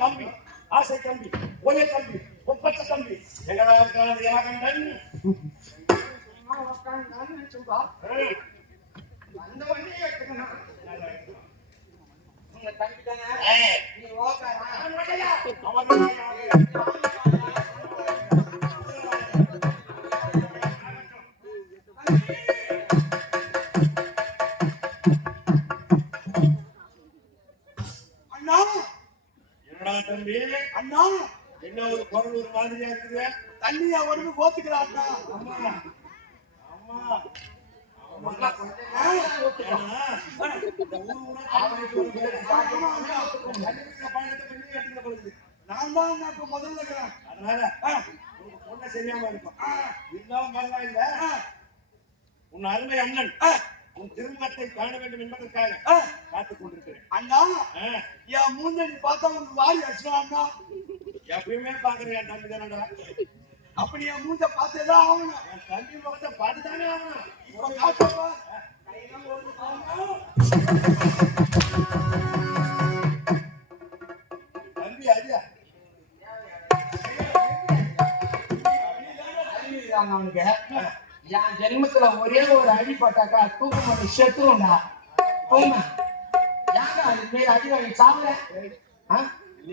தம்பி, ஆசை தம்பி, ஒரே தம்பி, ஒப்பற்ற தம்பி, எங்களா இருக்கானது யாகண்டன். அந்த வண்டியை எடுத்துக்கணும். உங்க தம்பி தானே நீ ஓக்காரா தம்பி. அண்ணா என்ன ஒரு பொருள் ஒரு மாதிரியா இருக்குது. தண்ணியா உடம்பு கோத்துக்கிறாண்ணா. அம்மா அம்மா நான் தான் இப்ப முதல்ல இருக்கிறேன். அதனால பொண்ணை சரியாம இருக்கும். இருந்தாலும் பரவாயில்ல. உன் அருமை அண்ணன் உன் திருமணத்தை காண வேண்டும் என்பதற்காக காத்துக் கொண்டிருக்கிறேன். அண்ணா என் மூஞ்சடி பார்த்தா உனக்கு வாரி அடிச்சா அண்ணா. எப்பயுமே பாக்குறேன் என் தம்பி தானடா. அப்படி என் மூஞ்ச பார்த்தேதான் ஆகணும். என் தம்பி முகத்தை பார்த்துதானே ஆகணும். இப்ப காட்டப்பா தம்பி ஐயா அவனுக்கு என் ஜென்மத்துல ஒரே ஒரு அடிப்பட்டாக்கா தூக்க மாட்டே செத்துருண்டா. தூங்க யாரா அது பேர் அடிவாங்க சாப்பிட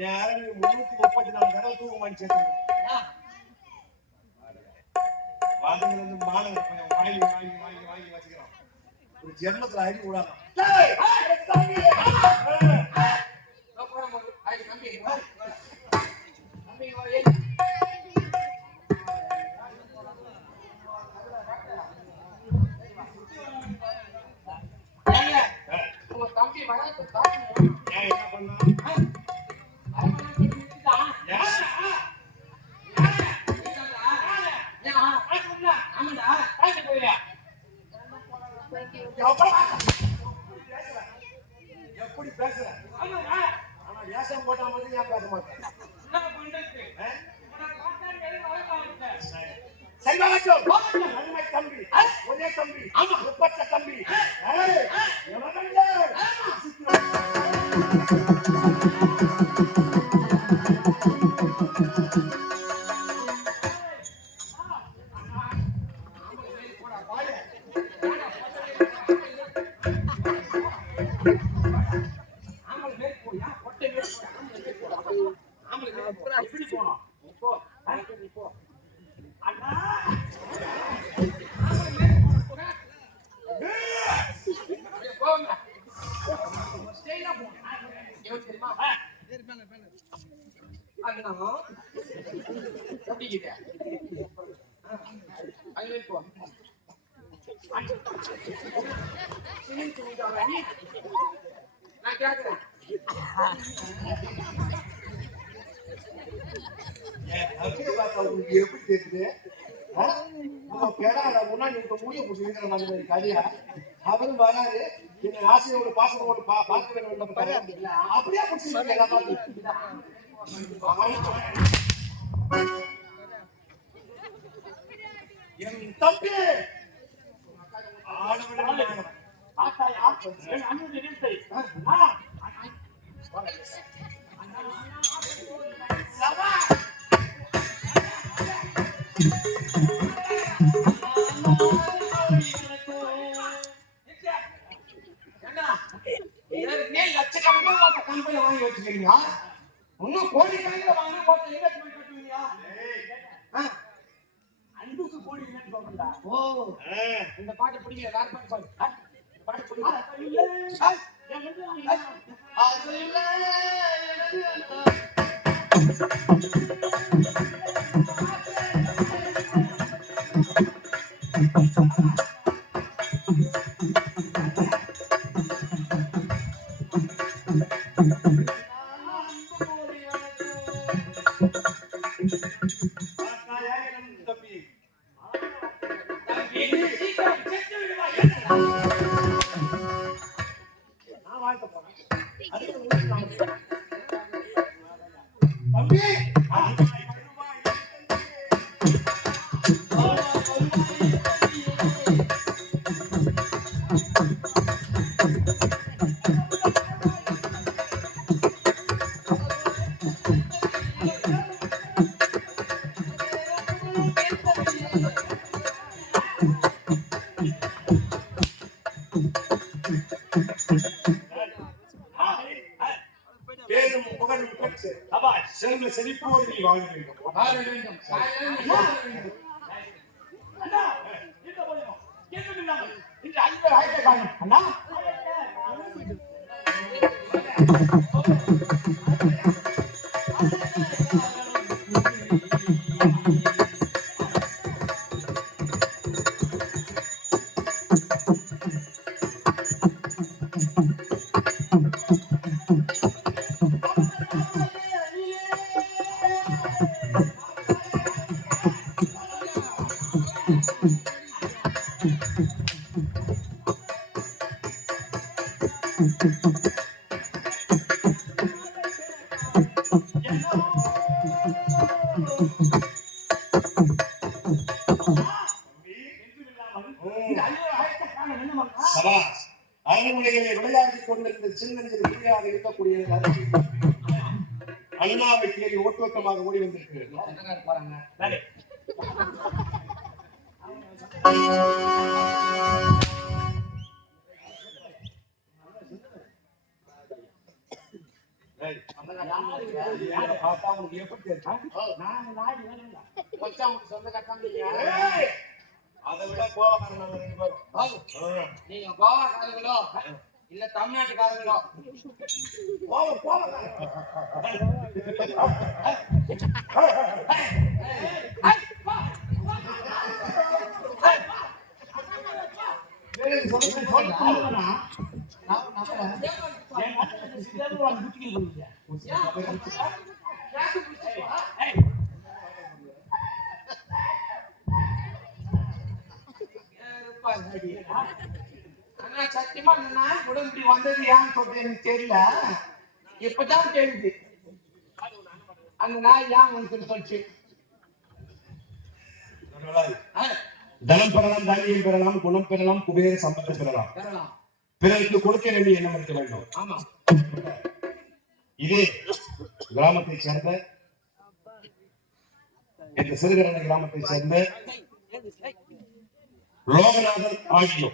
யாரும் 334 தடவை தூக்க மாட்டே செத்து வாதங்கள் வந்து மாலை வாங்கி வாங்கி வாங்கி வாங்கி வச்சுக்கிறோம். ஒரு ஜென்மத்துல அடி விடாதான். தம்பி என்ன பண்ணா எப்படி பேசுற? ஆனா வேஷம் போட்டா மட்டும் ஏன் பேச மாட்டேன்? அருமை தம்பி, ஒரே தம்பி, ஒப்பற்ற தம்பி. எப்படி கேக்குது? முன்னாடி முடிய பிடிச்சிருக்கிற மாதிரி கதையா அவரும் வராரு. என்ன ஆசையோட பாசத்தோடு பார்க்க வேண்டும். அப்படியே பிடிச்சிருக்கேன். என் தம்பி லட்சக்கணக்கில் கம்பெனி வாங்கி வச்சுக்கிறீங்க. இன்னும் கோடிக்கணக்கில் வாங்கினா பார்த்து இன்வெஸ்ட்மெண்ட் கட்டுவீங்களா? அன்புக்கு கோடி இல்லைன்னு சொல்றா. ஓ இந்த பாட்டு பிடிக்கல. வேற பாட்டு பாடு. பாட்டு பிடிக்கல. செல்வ செழிப்போடு நீ வாழ வேண்டும். வாழ வேண்டும். காலையில வாழ வேண்டும். அண்ணா இந்த போறோம் கேட்க இல்லாமல் இந்த ஐந்து ஆயிட்ட காலம் அண்ணா அரண்மனைகளை விளையாடிக் கொண்டிருந்த சின்னஞ்சிறு பிள்ளையாக இருக்கக்கூடிய அண்ணாவை தேடி ஓட்டோட்டமாக ஓடி வந்திருக்கிறது. போறாங்க. பார்த்தா உனக்கு எப்படி தெரியும்? சொந்த கட்டாங்க. அதை விட கோவக்காரன் நீங்க கோவாக்காரங்களோ இல்ல தமிழ்நாட்டுக்காரங்களோ சத்தியமா நான் கூட இப்படி வந்தது ஏன்னு சொல்றது எனக்கு தெரியல. இப்பதான் தெரியுது அந்த நாய் ஏன் வந்து சொல்லிச்சு. தனம் பெறலாம், தானியம் பெறலாம், குணம் பெறலாம், குபேர சம்பத்தை பெறலாம். பிறருக்கு கொடுக்க வேண்டிய எண்ணம் இருக்க வேண்டும். ஆமா. இதே கிராமத்தை சேர்ந்த இந்த சிறுகரணை கிராமத்தை சேர்ந்த லோகநாதன் ஆடியோ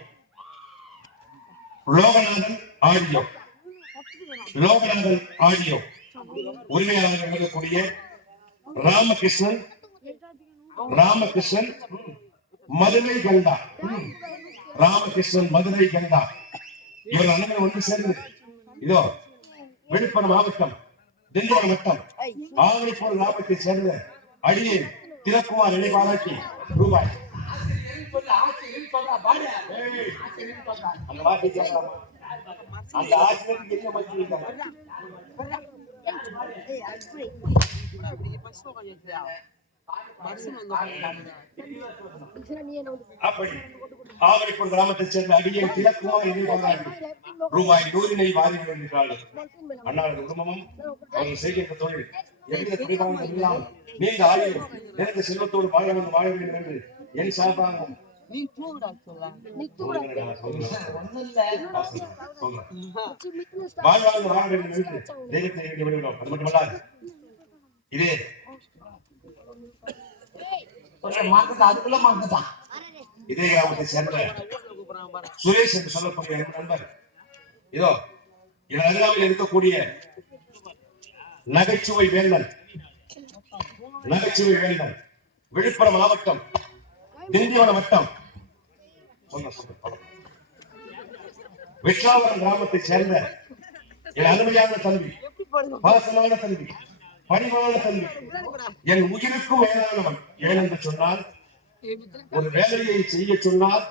உரிமையாளர் இருக்கக்கூடிய ராமகிருஷ்ணன் மதுரை கங்கா இவர் அண்ணன் ஒன்று சேர்ந்து இதோ விழுப்புரம் மாவட்டம், திண்டிவனம் வட்டம், ஆவணிப்போர் கிராமத்தை சேர்ந்த அடியே திலக்குமார் நினைவாராக்கி ரூபாய் அந்த வார்த்தை கேட்கலாமா? அந்த ஆசிரியருக்கு என்ன மதிப்பு? அப்படி ஆவணிப்பூர் கிராமத்தை சேர்ந்த அடியை திலக்குமார் நினைவாராக்கி ரூபாய் 100 வாரி வருகிறார்கள். அன்னாரது குடும்பமும் அவர்கள் செய்கின்ற தொழில் எவ்வித துணிபாக இல்லாமல் நீண்ட ஆயுள் எனக்கு செல்வத்தோடு வாழ வேண்டும் என்று என் சார்பாகவும் வாழ்வாங்க வாழ வேண்டும் என்று தெய்வத்தை விடுகிறோம். அது மட்டுமல்லாது இதே அதுக்குள்ள மாட்டதான் இதே கிராமத்தை சேர்ந்த சுரேஷ் என்று சொல்லக்கூடிய நண்பர் இதோ இதன் அருகாமையில் இருக்கக்கூடிய நகைச்சுவை வேந்தன் விழுப்புரம் மாவட்டம், திண்டிவனம் வட்டம், விஷ்ணாவரம் கிராமத்தை சேர்ந்த என் அருமையான தம்பி, பாசமான தம்பி, பணிவான தம்பி, என் உயிருக்கும் மேலானவன். ஏனென்று சொன்னால் ஒரு வேலையை செய்ய சொன்னால்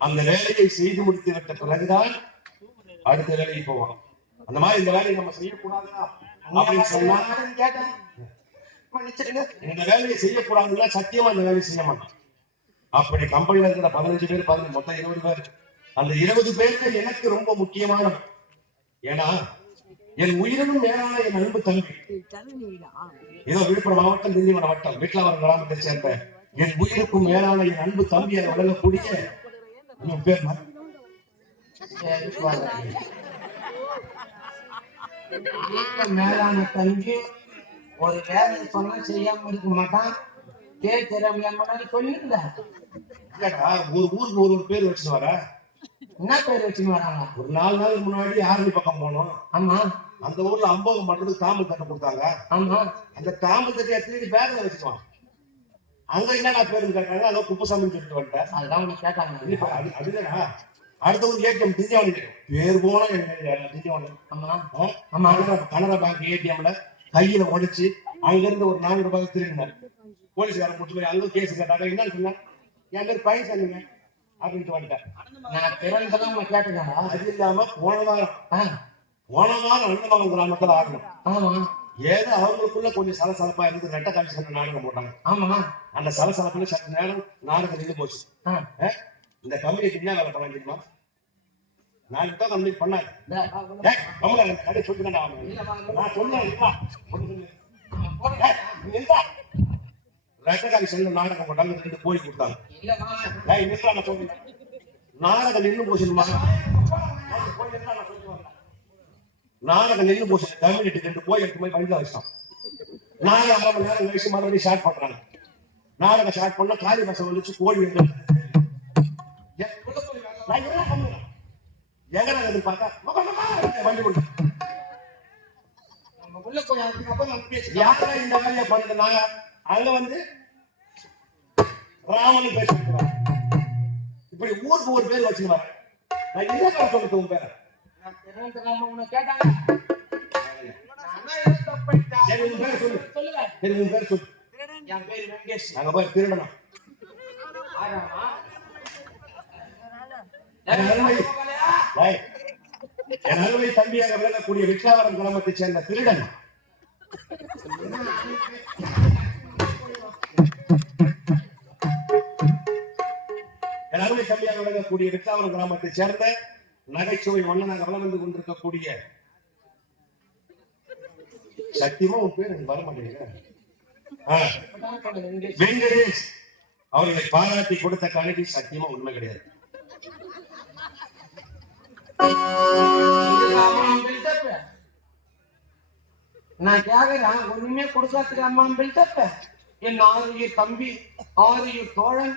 அந்த வேலையை செய்து முடித்து விட்ட பிறகுதான் அடுத்த வேலைக்கு போவான். அந்த மாதிரி இந்த வேலையை நம்ம செய்யக்கூடாதுன்னா அப்படின்னு சொன்னா இந்த வேலையை செய்யக்கூடாதுன்னா சத்தியமா இந்த வேலையை செய்ய மாட்டோம். அப்படி கம்பெனில இருக்கிற 15 பேர் மொத்தம் 20 பேர், அந்த 20 பேருக்கு எனக்கு ரொம்ப முக்கியமான, ஏன்னா என் உயிரினும் மேலான என் அன்பு தம்பி ஏதோ விழுப்புரம் மாவட்டம், திண்டிவனம் வட்டம், வீட்டில் கிராமத்தை சேர்ந்த என் உயிருக்கும் மேலான என் அன்பு தம்பி அதை வழங்கக்கூடிய பேர் மேலான தம்பி. ஒரு வேலை சொன்னா செய்யாம இருக்க மாட்டான். பேர் தெரியாம சொல்லிருந்த ஒரு ஊருக்கு ஒரு பேர் வச்சுட்டு வர என்ன பேர் வச்சுன்னு வராங்க? ஒரு 4 நாளுக்கு முன்னாடி ஆரணி பக்கம் போனோம். ஆமா அந்த ஊர்ல அம்போகம் பண்றதுக்கு தாம்பு தட்டை கொடுத்தாங்க. ஆமா. அந்த தாம்பு தட்டையை திருடி பேக்ல வச்சுக்குவான். அங்க என்னடா பேருன்னு கேட்டாங்க. அதோ குப்புசாமின்னு சொல்லிட்டு வந்துட்டேன். அதுதான் உனக்கு கேட்டாங்க. அதுலடா அடுத்த ஒரு ஏடிஎம் திண்டிவனம் பேர் போனா திண்டிவனம். ஆமா ஆமா கனரா பேங்க் ஏடிஎம்ல கையில உடைச்சு அங்க இருந்து ஒரு 4 ரூபாய் திருடினார். போலீஸ்காரன் முடிச்சு போய் அங்க கேஸ் கேட்டாங்க. என்னன்னு சொன்னா என் பேர் பையன் சொன்னீங்க அப்படின்ட்டு வந்துட்டேன். நான் பிறந்ததான் உங்க கேட்டுக்கா. அது இல்லாம போன வாரம் அண்ணமாவன் கிராமத்துல ஆகணும். ஆமா ஏதோ அவங்களுக்குள்ள கொஞ்சம் சலசலப்பா இருந்து ரெட்ட கமிஷன் நாடகம் போட்டாங்க. ஆமா அந்த சலசலப்புல சற்று நேரம் நாடகம் நின்று போச்சு. இந்த கம்பெனிக்கு என்ன வேலை பண்ண தெரியுமா? 4 தான் கம்பெனி பண்ணாங்க. கடை சொல்லிட்டு நான் சொன்னேன் ரெட்ட கமிஷன் நாடகம் போட்டாங்க. 2 கோழி கொடுத்தாங்க. நாடகம் நின்று போச்சுமா? நாடகம் நின்று போச்சு. கம்யூனிட்டி 2 கோழி எடுத்து போய் வழியில வச்சிட்டோம். நாடகம் 1/2 மணி நேரம் கழிச்சு மறுபடியும் ஸ்டார்ட் பண்றாங்க. நாடகம் ஸ்டார்ட் பண்ணா காலி பசங்க வந்துச்சு. கோழி எங்க வண்டி கொண்டு யாரா இந்த வேலையை பண்ணது? நாங்க அங்க வந்து ராமன் பேர் சொல்லுவாங்க. இப்படி ஊருக்கு ஒரு பேர் வச்சுன்னு வரேன். நான் என்ன சொல்றது உன் பேர? கேட்டாங்க. சரி உன் பேர் சொல்லு. சரி உன் பேர் சொல்லு. என் பேர் வெங்கடேஷ். நாங்க போய் திருடணும். என் அருமை தம்பியாக விளங்கக்கூடிய விக்ஷாவரம் கிராமத்தை சேர்ந்த திருடன் என் அருமை தம்பியாக விளங்கக்கூடிய விக்ஷாவரம் கிராமத்தை சேர்ந்த நகைச்சுவை மன்னனாக வளம் வந்து கொண்டிருக்கக்கூடிய சத்தியமா உன் பேர் எனக்கு வர மாட்டேங்க. வெங்கடேஷ் அவர்களை பாராட்டி கொடுத்த கணக்கு சத்தியமா உண்மை கிடையாது. நான் கேக்குறேன் ஒண்ணுமே கொடுக்காதுக்கு அம்மா பில்டப். என் 6 தம்பி 6 தோழன்.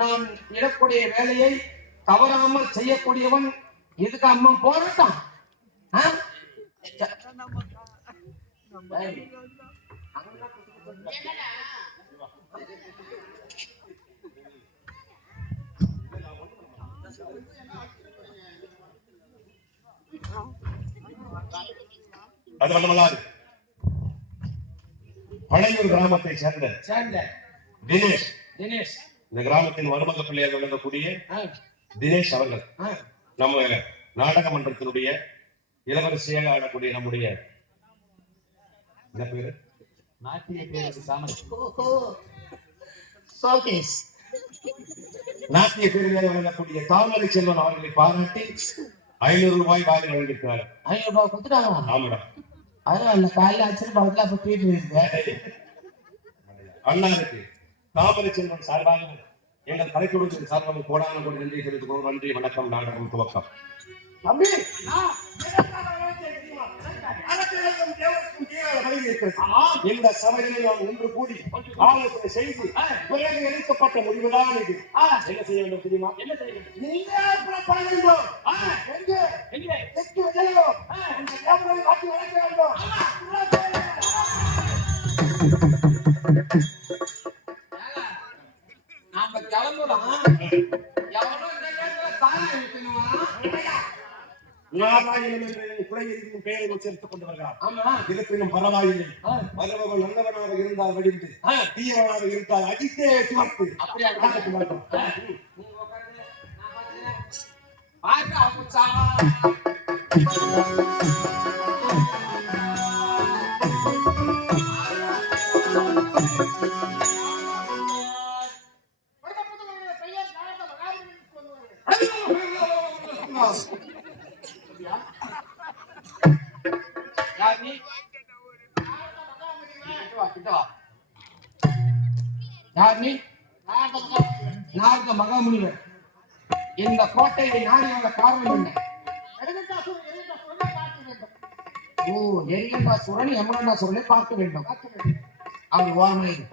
நான் இடக்கூடிய வேலையை தவறாமல் செய்யக்கூடியவன். இதுக்கு அம்மா போராட்டம். அது மட்டுமல்லாது பழையூர் கிராமத்தை சேர்ந்த தினேஷ் இந்த கிராமத்தின் மருமக பிள்ளையாக விளங்கக்கூடிய தினேஷ் அவர்கள் நம்ம நாடக மன்றத்தினுடைய இளவரசியாக ஆடக்கூடிய நம்முடைய என்ன பேரு? நாட்டிய பேரரசு நாட்டிய பேரவையாக விளங்கக்கூடிய தாமரை செல்வன் அவர்களை பாராட்டி 500 ரூபாய் வாரி வழங்கியிருக்கிறார். 500 ரூபாய் கொடுத்துட்டாங்க. ஆமாடா. அந்த காலையில அச்சல் பக்கத்துல அப்ப போயிட்டு இருக்கு. அண்ணாருக்கு தாமரை செல்வன் சார்பாக எங்கள் கலைக்குழுவின் சார்பாக கோடான கோடி நன்றி தெரிவித்துக் நன்றி. வணக்கம். நாடகம் துவக்கம். தம்பி இந்த சபையில் நாம் ஒன்று கூடி ஆலோசனை செய்து பிறகு எடுக்கப்பட்ட முடிவுதான் இது. என்ன செய்ய வேண்டும் தெரியுமா? என்ன செய்ய வேண்டும்? நாம கிளம்புறோம். பெயரை உச்சரித்துக் கொண்டு வருகிறார். இருப்பினும் பரவாயில்லை. வருபவன் நல்லவனாக இருந்தால் வெடிந்து, தீயவனாக இருந்தால் அடித்தே துவர்த்து. நாரத மகாமுனிவர் இந்த கோட்டையை நாடியோட காரணம் என்ன? எரிகண்டாசுரன் யமகண்டாசுரனை பார்க்க வேண்டும். அவன் ஓரமாயிரு.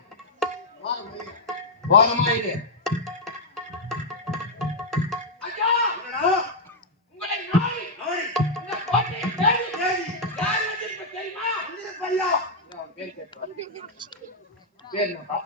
பேர் என்னப்பா?